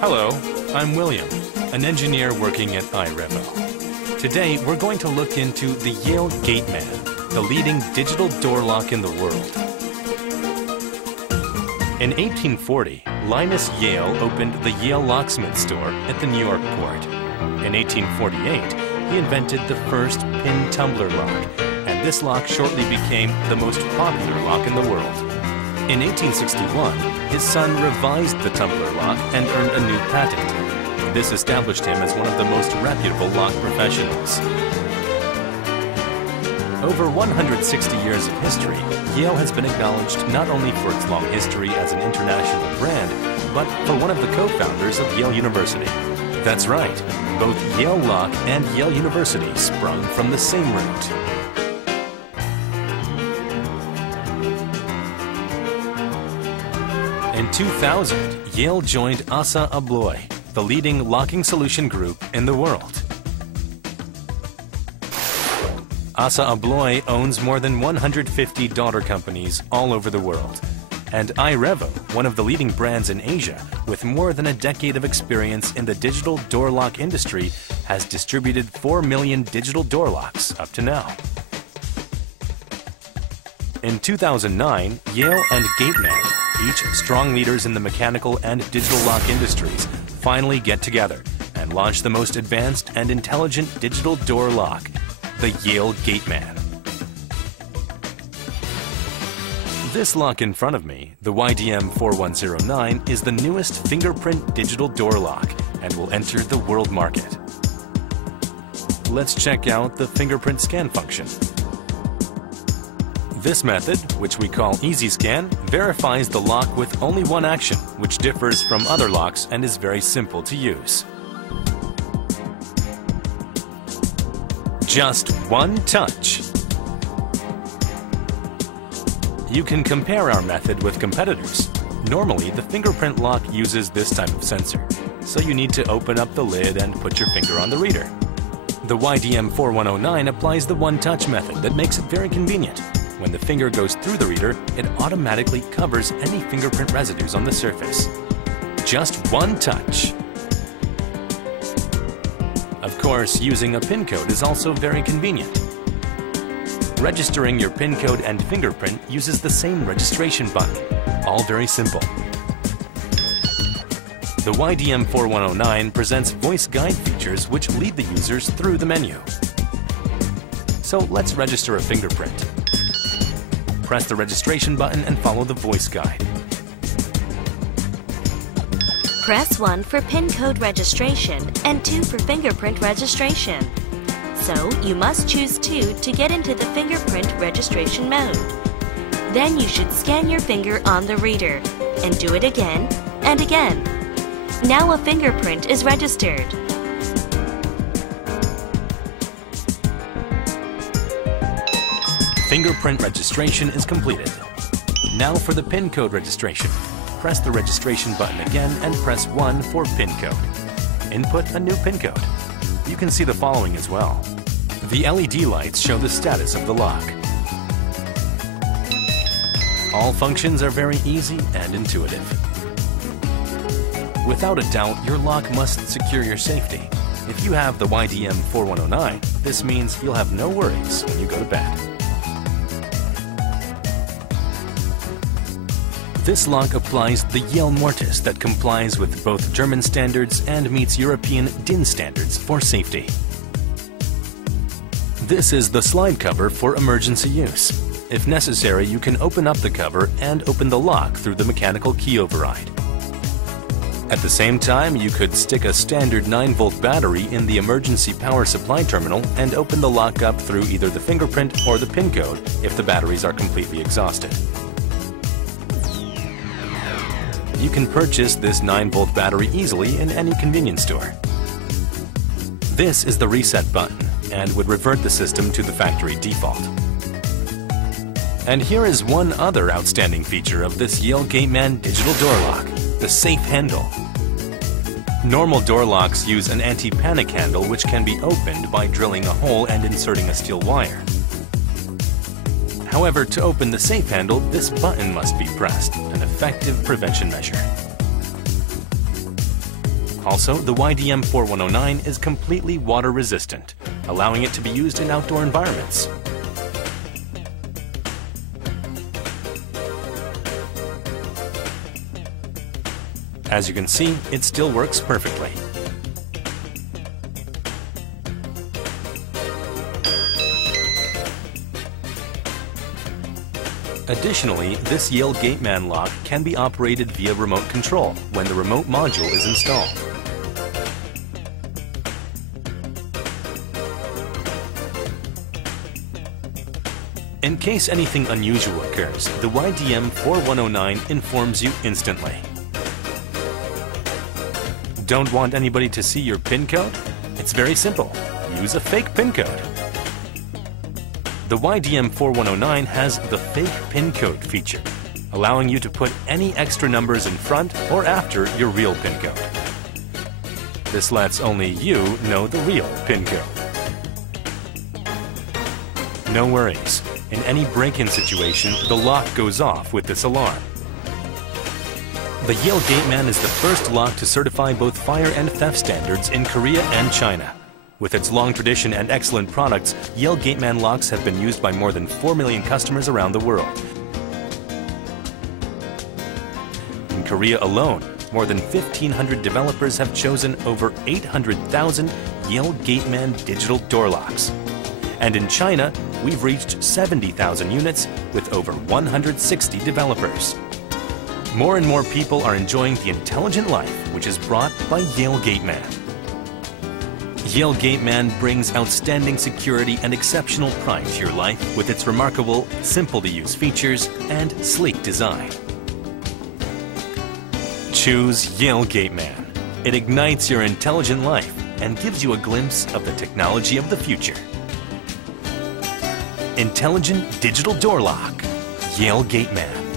Hello, I'm William, an engineer working at iRevo. Today, we're going to look into the Yale Gateman, the leading digital door lock in the world. In 1840, Linus Yale opened the Yale Locksmith store at the New York port. In 1848, he invented the first pin tumbler lock, and this lock shortly became the most popular lock in the world. In 1861, his son revised the tumbler lock and earned a new patent. This established him as one of the most reputable lock professionals. Over 160 years of history, Yale has been acknowledged not only for its long history as an international brand, but for one of the co-founders of Yale University. That's right, both Yale Lock and Yale University sprung from the same root. In 2000, Yale joined Assa Abloy, the leading locking solution group in the world. Assa Abloy owns more than 150 daughter companies all over the world. And iRevo, one of the leading brands in Asia, with more than a decade of experience in the digital door lock industry, has distributed 4 million digital door locks up to now. In 2009, Yale and Gateman, each strong leaders in the mechanical and digital lock industries, finally get together and launch the most advanced and intelligent digital door lock, the Yale Gateman. This lock in front of me, the YDM4109, is the newest fingerprint digital door lock and will enter the world market. Let's check out the fingerprint scan function. This method, which we call Easy Scan, verifies the lock with only one action, which differs from other locks and is very simple to use. Just one touch. You can compare our method with competitors. Normally, the fingerprint lock uses this type of sensor, so you need to open up the lid and put your finger on the reader. The YDM4109 applies the one-touch method that makes it very convenient. When the finger goes through the reader, it automatically covers any fingerprint residues on the surface. Just one touch. Of course, using a PIN code is also very convenient. Registering your PIN code and fingerprint uses the same registration button. All very simple. The YDM4109 presents voice guide features which lead the users through the menu. So let's register a fingerprint. Press the registration button and follow the voice guide. Press 1 for PIN code registration and 2 for fingerprint registration. So you must choose 2 to get into the fingerprint registration mode. Then you should scan your finger on the reader and do it again and again. Now a fingerprint is registered. Fingerprint registration is completed. Now for the PIN code registration. Press the registration button again and press 1 for PIN code. Input a new PIN code. You can see the following as well. The LED lights show the status of the lock. All functions are very easy and intuitive. Without a doubt, your lock must secure your safety. If you have the YDM4109, this means you'll have no worries when you go to bed. This lock applies the Yale Mortise that complies with both German standards and meets European DIN standards for safety. This is the slide cover for emergency use. If necessary, you can open up the cover and open the lock through the mechanical key override. At the same time, you could stick a standard 9-volt battery in the emergency power supply terminal and open the lock up through either the fingerprint or the PIN code if the batteries are completely exhausted. You can purchase this 9-volt battery easily in any convenience store. This is the reset button and would revert the system to the factory default. And here is one other outstanding feature of this Yale Gateman digital door lock, the safe handle. Normal door locks use an anti-panic handle which can be opened by drilling a hole and inserting a steel wire. However, to open the safe handle, this button must be pressed, an effective prevention measure. Also, the YDM4109 is completely water resistant, allowing it to be used in outdoor environments. As you can see, it still works perfectly. Additionally, this Yale Gateman lock can be operated via remote control when the remote module is installed. In case anything unusual occurs, the YDM4109 informs you instantly. Don't want anybody to see your PIN code? It's very simple. Use a fake PIN code. The YDM4109 has the fake PIN code feature, allowing you to put any extra numbers in front or after your real PIN code. This lets only you know the real PIN code. No worries. In any break-in situation, the lock goes off with this alarm. The Yale Gateman is the first lock to certify both fire and theft standards in Korea and China. With its long tradition and excellent products, Yale Gateman locks have been used by more than 4 million customers around the world. In Korea alone, more than 1,500 developers have chosen over 800,000 Yale Gateman digital door locks. And in China, we've reached 70,000 units with over 160 developers. More and more people are enjoying the intelligent life which is brought by Yale Gateman. Yale Gateman brings outstanding security and exceptional pride to your life with its remarkable, simple-to-use features and sleek design. Choose Yale Gateman. It ignites your intelligent life and gives you a glimpse of the technology of the future. Intelligent digital door lock, Yale Gateman.